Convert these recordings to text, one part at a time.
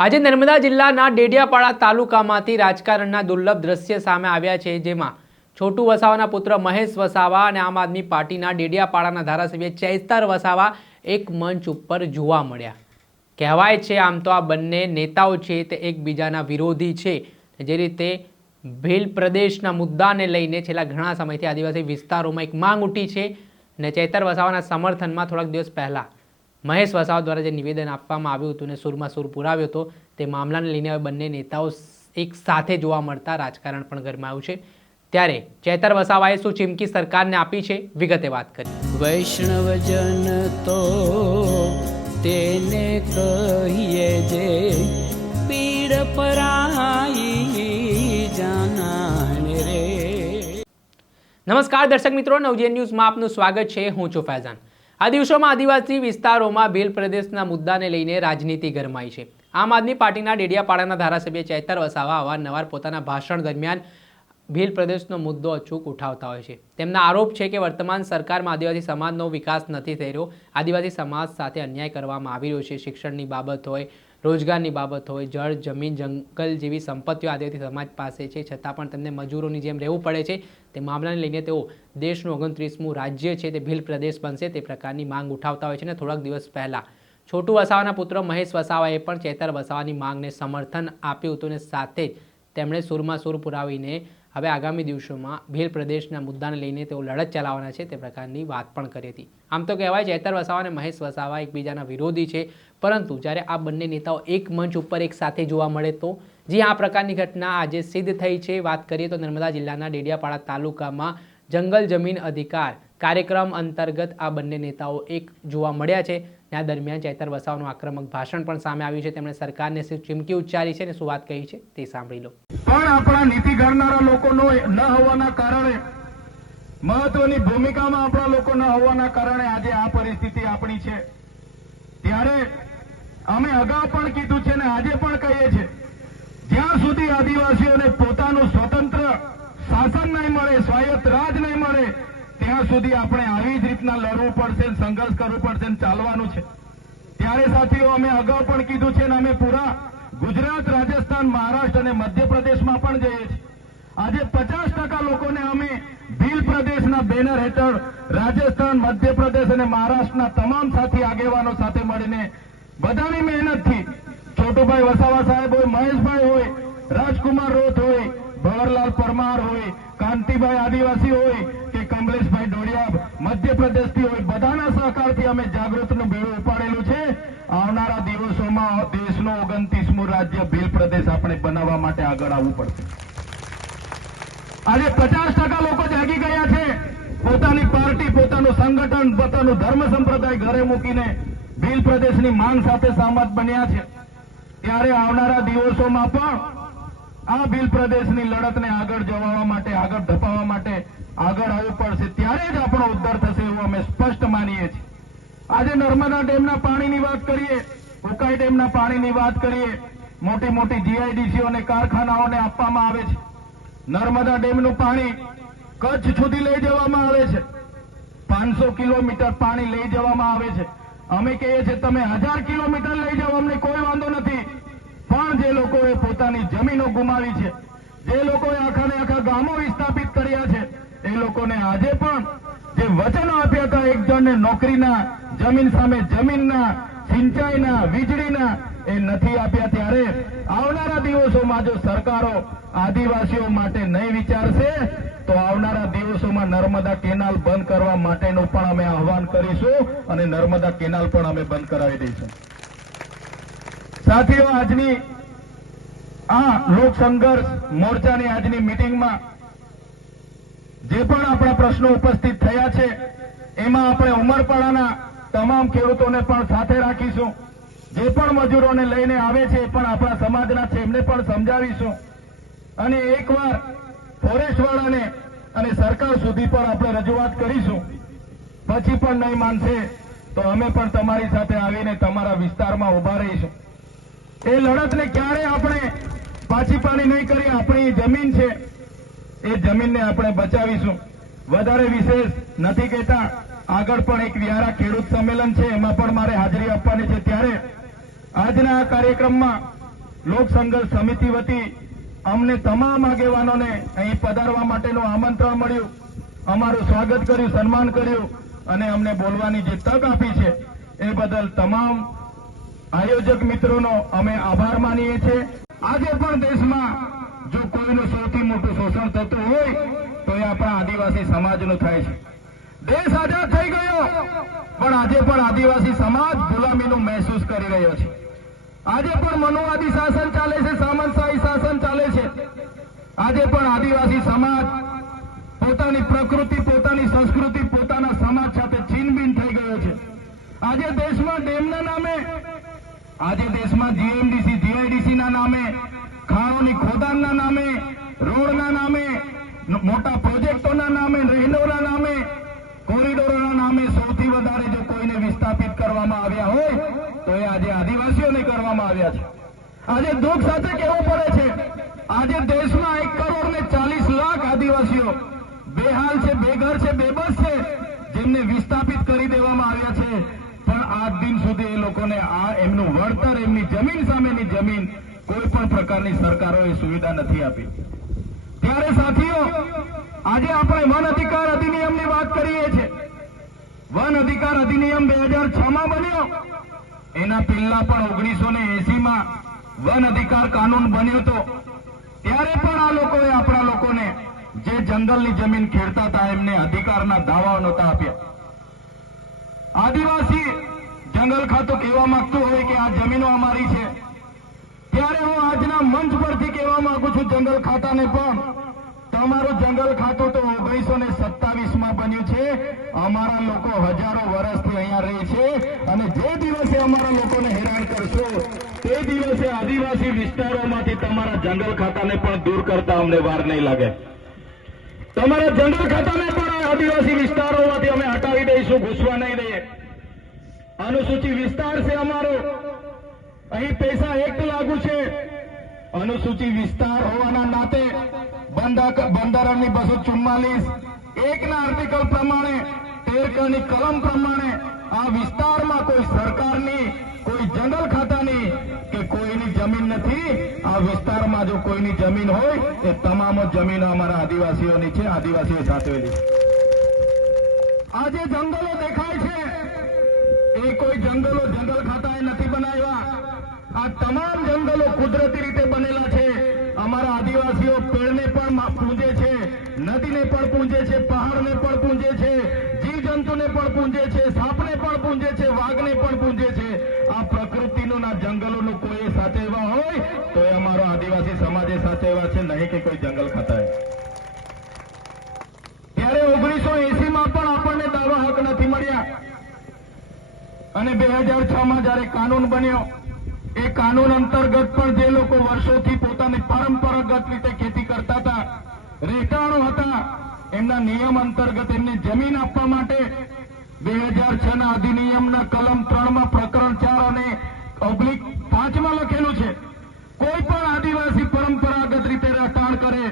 આજે નર્મદા જિલ્લાના ડેડિયાપાડા તાલુકામાંથી રાજકારણના દુર્લભ દ્રશ્ય સામે આવ્યા છે, જેમાં છોટુ વસાવાના પુત્ર મહેશ વસાવા અને આમ આદમી પાર્ટીના ડેડિયાપાડાના ધારાસભ્ય ચૈતર વસાવા એક મંચ ઉપર જોવા મળ્યા. કહેવાય છે, આમ તો આ બંને નેતાઓ છે, તે એકબીજાના વિરોધી છે. જે રીતે ભીલ પ્રદેશના મુદ્દાને લઈને છેલ્લા ઘણા સમયથી આદિવાસી વિસ્તારોમાં એક માંગ ઉઠી છે અને ચૈતર વસાવાના સમર્થનમાં થોડાક દિવસ પહેલા મહેશ વસાવા દ્વારા જે નિવેદન આપવામાં આવ્યું હતું ને સુરમાં સુર પુરાવ્યો હતો તે મામલાને લઈને હવે બંને નેતાઓ એક સાથે જોવા મળતા રાજકારણ પણ ગરમાયું છે. ત્યારે ચેતર વસાવાએ શું ચીમકી સરકારને આપી છે? વિગતે વાત કરી વૈષ્ણવજન તો તેને કહીએ જે પીડ પરાઈ જાનાને રે. નમસ્કાર દર્શક મિત્રો નવજીએન ન્યૂઝમાં આપનું સ્વાગત છે. હું છું ફૈઝાન. આ દિવસોમાં આદિવાસી વિસ્તારોમાં ભીલ પ્રદેશના મુદ્દાને લઈને રાજનીતિ ગરમાઈ છે. આમ આદમી પાર્ટીના ડેડિયાપાડાના ધારાસભ્ય ચૈતર વસાવા અવારનવાર પોતાના ભાષણ દરમિયાન ભીલ પ્રદેશનો મુદ્દો અચૂક ઉઠાવતા હોય છે. તેમના આરોપ છે કે વર્તમાન સરકારમાં આદિવાસી સમાજનો વિકાસ નથી થઈ રહ્યો. આદિવાસી સમાજ સાથે અન્યાય કરવામાં આવી રહ્યો છે. શિક્ષણની બાબત હોય રોજગારની બાબત હોય, જળ, જમીન, જંગલ જેવી સંપત્તિઓ આદિવાસી સમાજ પાસે છે, છતાં પણ તેમને મજૂરોની જેમ રહેવું પડે છે. તે મામલાને લઈને તેઓ દેશનું ઓગણત્રીસમું રાજ્ય છે, તે ભીલ પ્રદેશ બનશે, તે પ્રકારની માંગ ઉઠાવતા હોય છે અને થોડાક દિવસ પહેલાં. છોટુ વસાવાના પુત્ર મહેશ વસાવાએ પણ ચેતર વસાવાની માંગને સમર્થન આપ્યું હતું અને સાથે જ તેમણે સુરમાં સુર પુરાવીને હવે આગામી દિવસોમાં ભીલ પ્રદેશના મુદ્દાને લઈને તેઓ લડત ચલાવવાના છે તે પ્રકારની વાત પણ કરી હતી. આમ તો કહેવાય ચેતર વસાવા અને મહેશ વસાવા એકબીજાના વિરોધી છે, પરંતુ જ્યારે આ બંને નેતાઓ એક મંચ ઉપર એક સાથે જોવા મળે તો જે આ પ્રકારની ઘટના આજે સિદ્ધ થઈ છે, વાત કરીએ તો નર્મદા જિલ્લાના ડેડિયાપાડા તાલુકામાં જંગલ જમીન અધિકાર કાર્યક્રમ અંતર્ગત આ બંને નેતાઓ એક જોવા મળ્યા છે. આ દરમિયાન ચૈતર વસાવાનું આક્રમક ભાષણ પણ સામે આવ્યું છે. તેમણે સરકારને ચીમકી ઉચ્ચારી છે અને શું વાત કહી છે તે સાંભળી લો. પણ આપણા નીતિ ઘડનારા લોકોનો ન હોવાના કારણે મહત્વની ભૂમિકામાં આપણા લોકો ન હોવાના કારણે આજે આ પરિસ્થિતિ આપણી છે. ત્યારે અમે અગાઉ પણ કીધું છે અને આજે પણ કહીએ છીએ. જ્યાં સુધી આદિવાસીઓને પોતાનું સ્વતંત્ર શાસન નહીં મળે, સ્વાયત્ત રાજ નહીં મળે ત્યાં સુધી આપણે આવી જ રીતના લડવું પડશે સંઘર્ષ કરવું પડશે ચાલવાનું છે. ત્યારે સાથીઓ, અમે અગાઉ પણ કીધું છે ને અમે પૂરા ગુજરાત, રાજસ્થાન, મહારાષ્ટ્ર અને મધ્યપ્રદેશમાં પણ જઈએ છીએ. આજે પચાસ ટકા લોકોને અમે ભીલ પ્રદેશના બેનર હેઠળ રાજસ્થાન, મધ્યપ્રદેશ અને મહારાષ્ટ્રના તમામ સાથી આગેવાનો સાથે મળીને બધાની મહેનતથી છોટુભાઈ વસાવા સાહેબ હોય, મહેશભાઈ હોય, રાજકુમાર રોથ હોય, ભવરલાલ પરમાર હોય, કાંતિભાઈ આદિવાસી હોય કમલેશભાઈ ડોડિયા મધ્યપ્રદેશથી હોય, બધાના સહકારથી અમે જાગૃતનું બેડું ઉપાડેલું છે. આવનારા દિવસોમાં દેશનો ઓગણત્રીસમું રાજ્ય ભીલ પ્રદેશ આપણે બનાવવા માટે આગળ આવવું પડશે. આજે પચાસ ટકા લોકો જાગી ગયા છે. પોતાની પાર્ટી, પોતાનું સંગઠન, પોતાનું ધર્મ સંપ્રદાય ઘરે મૂકીને ભીલ પ્રદેશની માંગ સાથે સહમત બન્યા છે. ત્યારે આવનારા દિવસોમાં પણ આ ભીલ પ્રદેશની લડતને આગળ જવા માટે, આગળ ધપાવવા માટે આગળ આવવું પડશે. ત્યારે જ આપણો ઉદ્ધાર થશે એવું અમે સ્પષ્ટ માનીએ છીએ. આજે નર્મદા ડેમના પાણીની વાત કરીએ, ઉકાઈ ડેમના પાણીની વાત કરીએ, મોટી મોટી જીઆઈડીસીઓ અને કારખાનાઓને આપવામાં આવે છે. નર્મદા ડેમનું પાણી કચ્છ સુધી લઈ જવામાં આવે છે. પાંચસો કિલોમીટર પાણી લઈ જવામાં આવે છે. અમે કહીએ છીએ, તમે હજાર કિલોમીટર લઈ જાઓ, અમને કોઈ વાંધો નથી. પણ જે લોકોએ પોતાની જમીનો ગુમાવી છે, જે લોકોએ આખાને આખા ગામો વિસ્થાપિત કર્યા છે એ લોકોને આજે પણ જે વચનો આપ્યા હતા એક જણને નોકરીના, જમીન સામે જમીનના, સિંચાઈના, વીજળીના, એ નથી આપ્યા ત્યારે આવનારા દિવસોમાં જો સરકારો આદિવાસીઓ માટે નહીં વિચારશે, તો આવનારા દિવસોમાં નર્મદા કેનાલ બંધ કરવા માટેનું પણ અમે આહવાન કરીશું અને નર્મદા કેનાલ પણ અમે બંધ કરાવી દઈશું. સાથીઓ, આજની આ લોક સંઘર્ષ મોરચાની આજની મિટિંગમાં જે પણ આપણા પ્રશ્નો ઉપસ્થિત થયા છે, એમાં આપણે ઉમરપાડાના તમામ ખેડૂતોને પણ સાથે રાખીશું. જે પણ મજૂરોને લઈને આવે છે, એ પણ આપણા સમાજના છે, એમને પણ સમજાવીશું. અને એકવાર ફોરેસ્ટવાળાને અને સરકાર સુધી પણ આપણે રજૂઆત કરીશું. પછી પણ નહીં માનશે, તો અમે પણ તમારી સાથે આવીને તમારા વિસ્તારમાં ઊભા રહીશું. એ લડતને ક્યારે આપણે પાછી પાણી નહીં કરી. આપણી જમીન છે. એ જમીનને આપણે બચાવીશું. વધારે વિશેષ નથી કહેતા. આગળ પણ એક વ્યારા ખેડૂત સંમેલન છે. એમાં પણ મારે હાજરી આપવાની છે. ત્યારે આજના આ કાર્યક્રમમાં લોક સંઘર્ષ સમિતિ વતી અમને તમામ આગેવાનોને અહીં પધારવા માટેનું આમંત્રણ મળ્યું. અમારું સ્વાગત કર્યું, સન્માન કર્યું અને અમને બોલવાની જે તક આપી છે, એ બદલ તમામ આયોજક મિત્રોનો અમે આભાર માનીએ છીએ. આજે પણ દેશમાં જો કોઈનું સૌથી મોટું શોષણ થતું હોય, તો એ આપણા આદિવાસી સમાજનું થાય છે. દેશ આઝાદ થઈ ગયો, પણ આજે પણ આદિવાસી સમાજ ગુલામીનું મહેસૂસ કરી રહ્યો છે. આજે પણ મનુવાદી શાસન ચાલે છે, સામંતશાહી શાસન ચાલે છે. આજે પણ આદિવાસી સમાજ પોતાની પ્રકૃતિ, પોતાની સંસ્કૃતિ, પોતાના સમાજ સાથે છીનબીન થઈ ગયો છે. આજે દેશમાં ડેમના નામે આજે દેશમાં જીએમડીસી જીઆઈડીસી ના નામે, ખાણોની ખોદાણના નામે, રોડના નામે, મોટા પ્રોજેક્ટોના નામે રહેણોના નામે, કોરિડોરોના નામે સૌથી વધારે જો કોઈને વિસ્થાપિત કરવામાં આવ્યા હોય, તો એ આજે આદિવાસીઓને કરવામાં આવ્યા છે. આજે દુઃખ સાથે કહેવું પડે છે, આજે દેશમાં એક કરોડ ને ચાલીસ લાખ આદિવાસીઓ બેહાલ છે, બેઘર છે, બેબસ છે, જેમને વિસ્થાપિત કરી દેવામાં આવ્યા છે. પણ આજ દિન સુધી એ લોકોને આ એમનું વળતર, એમની જમીન સામેની જમીન કોઈ પણ પ્રકારની સરકારોએ સુવિધા નથી આપી. ત્યારે સાથીઓ, આજે આપણે વન અધિકાર અધિનિયમની વાત કરીએ છીએ. વન અધિકાર અધિનિયમ બે હજાર છ માં બન્યો. એના પહેલા પણ ઓગણીસો ને એસી માં વન અધિકાર કાનૂન બન્યો હતો ત્યારે પણ આ લોકોએ આપણા લોકોને જે જંગલની જમીન ખેડતા હતા, એમને અધિકારના દાવાઓ નહોતા આપ્યા. આદિવાસી જંગલ ખાતું કહેવા માંગતું હોય કે આ જમીનો અમારી છે, ત્યારે હું આજના મંચ પરથી કહેવા માંગુ છું જંગલ ખાતાને પણ. તમારું જંગલ ખાતું તો ઓગણીસો ને સત્તાવીસમાં બન્યું છે. અમારા લોકો હજારો વર્ષથી અહીંયા રહે છે અને જે દિવસે અમારા લોકોને હેરાન કરશો, તે દિવસે આદિવાસી વિસ્તારોમાંથી તમારા જંગલ ખાતાને પણ દૂર કરતા અમને વાર નહીં લાગે. તમારા જનરલ ખાતાને પણ આદિવાસી વિસ્તારોમાંથી અમે હટાવી દઈશું, ઘૂસવા નહીં દઈએ. અનુસૂચિત વિસ્તાર છે અમારો. અહીં પૈસા એક લાગુ છે. અનુસૂચિત વિસ્તાર હોવાના નાતે બંધારણની બસો ચુમ્માલીસ, એકના આર્ટિકલ પ્રમાણે, તેરકાની કલમ પ્રમાણે આ વિસ્તારમાં કોઈ સરકારની, કોઈ જંગલ ખાતાની કે કોઈની જમીન નથી, આ વિસ્તારમાં જો કોઈની જમીન હોય, એ તમામ જમીન અમારા આદિવાસીઓની છે, આદિવાસીઓ સાચવેલી આજે જંગલો દેખાય છે. એ કોઈ જંગલો જંગલ ખાતાએ નથી બનાવ્યા. આ તમામ જંગલો કુદરતી રીતે બનેલા છે. અમારા આદિવાસીઓ પેડને પણ પૂંજે છે, નદીને પણ પૂંજે છે, પહાડને પણ પૂંજે છે, જીવજંતુને પણ પૂંજે છે, સાપને પણ પૂંજે છે, વાઘને પણ પૂજે હક નથી મળ્યા. અને બે હજાર છ માં જયારે કાનૂન બન્યો, એ કાનૂન અંતર્ગત પણ જે લોકો વર્ષોથી પોતાની પરંપરાગત રીતે ખેતી કરતા હતા, રહેઠાણો હતા, એમના નિયમ અંતર્ગત એમને જમીન આપવા માટે બે હજાર છ ના અધિનિયમના કલમ ત્રણમાં પ્રકરણ ચાર અને ઓબ્લિક પાંચમાં લખેલું છે. કોઈ પણ આદિવાસી પરંપરાગત રીતે રહેઠાણ કરે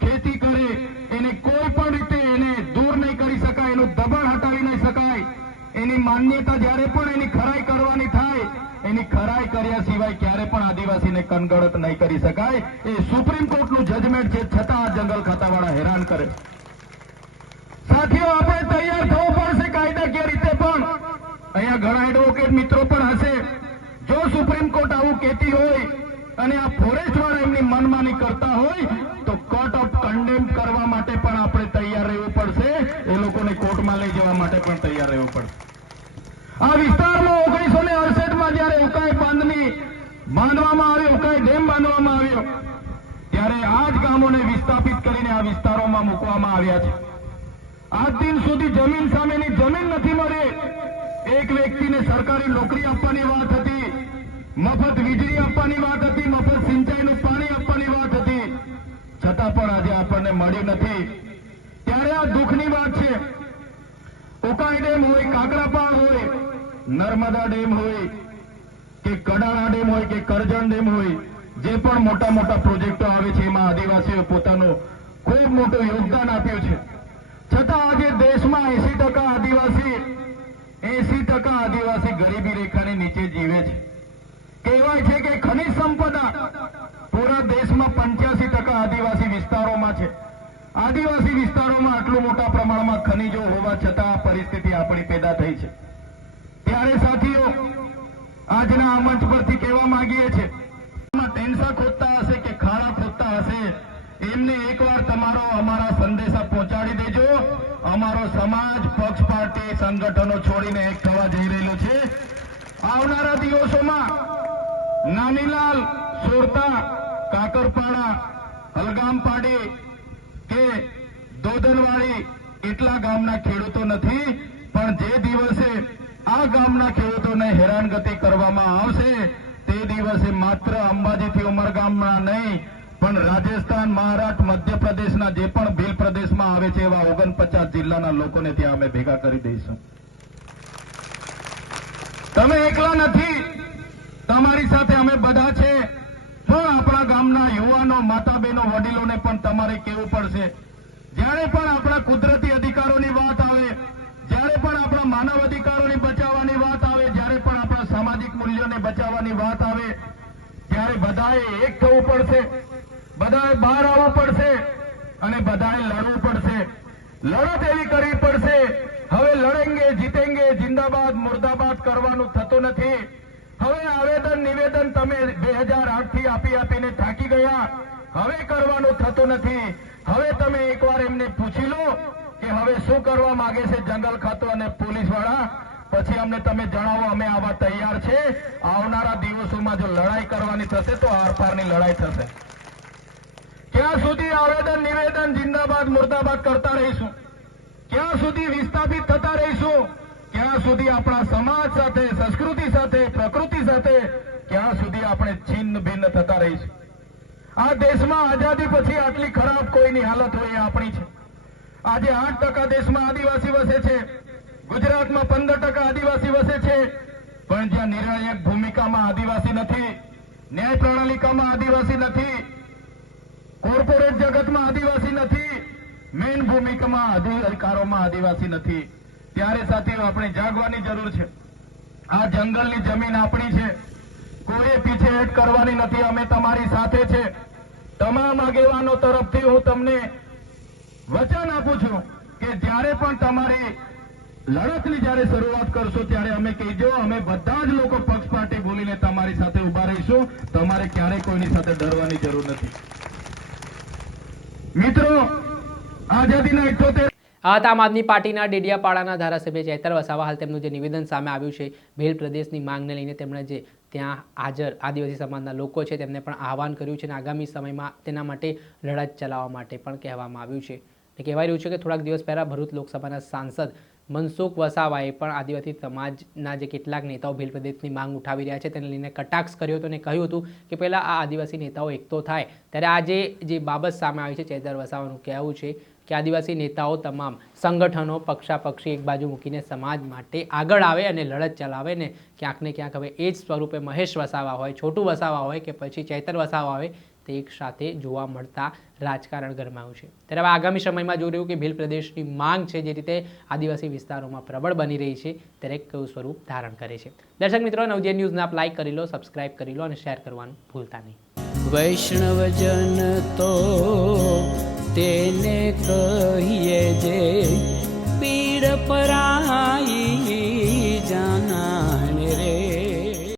ખેતી કરે એને કોઈ પણ રીતે એને દૂર નહીં કરી શકાય એનું દબાણ હટાવી નહીં શકાય એની માન્યતા જ્યારે પણ એની ખરાઈ કરવાની થાય, એની ખરાઈ કર્યા સિવાય ક્યારે પણ આદિવાસીને કનગડત નહીં કરી શકાય. એ સુપ્રીમ કોર્ટનું જજમેન્ટ છે, છતાં આ જંગલ ખાતાવાળા હેરાન કરે. સાથીઓ, આપણે તૈયાર થવું પડશે કાયદાકીય રીતે પણ. અહીંયા ઘણા એડવોકેટ મિત્રો પણ હશે. જો સુપ્રીમ કોર્ટ આવું કહેતી હોય અને આ ફોરેસ્ટ વાળા એમની મનમાની કરતા હોય, તો કોર્ટ ઓફ કન્ડેમ કરવા માટે પણ આપણે તૈયાર રહેવું પડશે. એ લોકોને કોર્ટમાં લઈ જવા માટે પણ તૈયાર રહેવું પડશે. આ વિસ્તારમાં ઓગણીસો ને અડસઠમાં જયારે ઉકાઈ બાંધની બાંધવામાં આવ્યો ઉકાઈ ડેમ બાંધવામાં આવ્યો, ત્યારે આ જ ગામોને વિસ્થાપિત કરીને આ વિસ્તારોમાં મૂકવામાં આવ્યા છે. આજ દિન સુધી જમીન સામેની જમીન નથી મળી. એક વ્યક્તિને સરકારી નોકરી આપવાની વાત હતી, મફત વીજળી આપવાની વાત હતી, મફત સિંચાઈનું પાણી આપવાની વાત હતી. છતાં પણ આજે આપણને મળી નથી. ત્યારે આ દુઃખની વાત છે. ઉકાઈ ડેમ હોય કાકરાપાળ હોય નર્મદા ડેમ હોય કે કડાણા ડેમ હોય કે કરજણ ડેમ હોય, જે પણ મોટા મોટા પ્રોજેક્ટો આવે છે, એમાં આદિવાસીઓ પોતાનું ખૂબ મોટું યોગદાન આપ્યું છે. છતાં આજે દેશમાં એસી ટકા આદિવાસી એસી ટકા આદિવાસી ગરીબી રેખાની નીચે જીવે છે. કહેવાય છે કે ખનિજ સંપદા પૂરા દેશમાં પંચ્યાસી ટકા આદિવાસી વિસ્તારોમાં છે. આદિવાસી વિસ્તારોમાં આટલું મોટા પ્રમાણમાં ખનિજો હોવા છતાં આ પરિસ્થિતિ આપણી પેદા થઈ છે. ત્યારે સાથીઓ, આજના આ મંચ પરથી કહેવા માંગીએ છીએ ટેન્સા ખોદતા હશે કે ખાડા ખોદતા હશે? એમને એકવાર તમારો અમારા સંદેશા પહોંચાડી દેજો. અમારો સમાજ, પક્ષ, પાર્ટી, સંગઠનો છોડીને એક થવા જઈ રહેલો છે. આવનારા દિવસોમાં નાનીલાલ, સુરતા, કાકરપાડા, હલગામપાડી કે દોદનવાડી, એટલા ગામના ખેડૂતો નથી. પણ જે દિવસે આ ગામના ખેડૂતોને હેરાનગતિ કરવામાં આવશે. તે દિવસે માત્ર અંબાજીથી ઉમરગામના નહીં, પણ રાજસ્થાન, મહારાષ્ટ્ર, મધ્યપ્રદેશના જે પણ ભીલ પ્રદેશમાં આવે છે એવા ઓગણપચાસ જિલ્લાના લોકોને ત્યાં અમે ભેગા કરી દઈશું. તમે એકલા નથી. તમારી સાથે અમે બધા છે. પણ આપણા ગામના યુવાનો માતા બહેનો વડીલોને પણ તમારે કહેવું પડશે. જ્યારે પણ આપણા કુદરતી અધિકારોની વાત આવે પણ આપણા માનવ અધિકારોને બચાવવાની વાત આવે, જ્યારે પણ આપણા સામાજિક મૂલ્યોને બચાવવાની વાત આવે, ત્યારે બધાએ એક થવું પડશે. બધાએ બહાર આવવું પડશે અને બધાએ લડવું પડશે. લડત એવી કરવી પડશે. હવે લડેંગે, જીતેંગે, જિંદાબાદ, મુર્દાબાદ કરવાનું થતું નથી. હવે આવેદન, નિવેદન તમે બે હજાર આઠથી આપી આપીને થાકી ગયા. હવે કરવાનું થતું નથી. હવે તમે એકવાર એમને પૂછી લો. કે હવે શું કરવા માંગે છે જંગલ ખાતું અને પોલીસવાળા પછી અમને તમે જણાવો, અમે આવા તૈયાર છે. આવનારા દિવસોમાં જો લડાઈ કરવાની થશે તો આરપારની લડાઈ થશે. ક્યાં સુધી આવેદન, નિવેદન, જિંદાબાદ, મુર્દાબાદ કરતા રહીશું? ક્યાં સુધી વિસ્થાપિત થતા રહીશું? ક્યાં સુધી આપણા સમાજ સાથે, સંસ્કૃતિ સાથે, પ્રકૃતિ સાથે, ક્યાં સુધી આપણે છિન્ન ભિન્ન થતા રહીશું? આ દેશમાં આઝાદી પછી આટલી ખરાબ કોઈની હાલત હોય આપણી છે. આજે આઠ ટકા દેશમાં આદિવાસી વસે છે. ગુજરાતમાં પંદર ટકા આદિવાસી વસે છે. પણ જ્યાં નિર્ણાયક ભૂમિકામાં આદિવાસી નથી, ન્યાય પ્રણાલિકામાં આદિવાસી નથી, કોર્પોરેટ જગતમાં આદિવાસી નથી, મેઇન ભૂમિકામાં અધિકારોમાં આદિવાસી નથી. ત્યારે સાથીઓ, આપણે જાગવાની જરૂર છે. આ જંગલની જમીન આપણી છે. કોઈએ પીછેહટ કરવાની નથી. અમે તમારી સાથે છે. તમામ આગેવાનો તરફથી હું તમને વચન આપું છું કે જ્યારે પણ તમારી લડતની જ્યારે શરૂઆત કરશો, ત્યારે અમે કહેજો, અમે બધા જ લોકો પક્ષ પાર્ટી ભૂલીને તમારી સાથે ઊભા રહીશું. તમારે ક્યારેય કોઈની સાથે ડરવાની જરૂર નથી. મિત્રો, આઝાદીના ઇઠોતેર આમ આદમી પાર્ટીના ડેડિયાપાડાના ધારાસભ્ય ચૈતર વસાવા હાલ તેમનું જે નિવેદન સામે આવ્યું છે, ભેલ પ્રદેશની માંગને લઈને તેમણે જે ત્યાં હાજર આદિવાસી સમાજના લોકો છે, તેમને પણ આહવાન કર્યું છે અને આગામી સમયમાં તેના માટે લડત ચલાવવા માટે પણ કહેવામાં આવ્યું છે. અને કહેવાય રહ્યું છે કે થોડાક દિવસ પહેલાં ભરૂચ લોકસભાના સાંસદ મનસુખ વસાવાએ પણ આદિવાસી સમાજના જે કેટલાક નેતાઓ ભીલ પ્રદેશની માંગ ઉઠાવી રહ્યા છે, તેને લઈને કટાક્ષ કર્યો હતો અને કહ્યું હતું કે પહેલાં આ આદિવાસી નેતાઓ એકતો થાય. ત્યારે આજે જે બાબત સામે આવી છે ચેતર વસાવાનું કહેવું છે કે આદિવાસી નેતાઓ તમામ સંગઠનો, પક્ષાપક્ષી એક બાજુ મૂકીને સમાજ માટે આગળ આવે અને લડત ચલાવે ને ક્યાંક ને ક્યાંક હવે એ જ સ્વરૂપે મહેશ વસાવા હોય, છોટું વસાવા હોય કે પછી ચૈતર વસાવા હોય તે એક સાથે જોવા મળતા રાજકારણ ગરમાયું છે. ત્યારે હવે આગામી સમયમાં જોઈ રહ્યું કે ભીલ પ્રદેશની માંગ છે જે રીતે આદિવાસી વિસ્તારોમાં પ્રબળ બની રહી છે ત્યારે કયું સ્વરૂપ ધારણ કરે છે. દર્શક મિત્રો નવજે ન્યૂઝને આપ લાઇક કરી લો સબસ્ક્રાઇબ કરી લો અને શેર કરવાનું ભૂલતા નહીં. વૈષ્ણવજન તો તેને કહીએ જે પીડ પરાઈ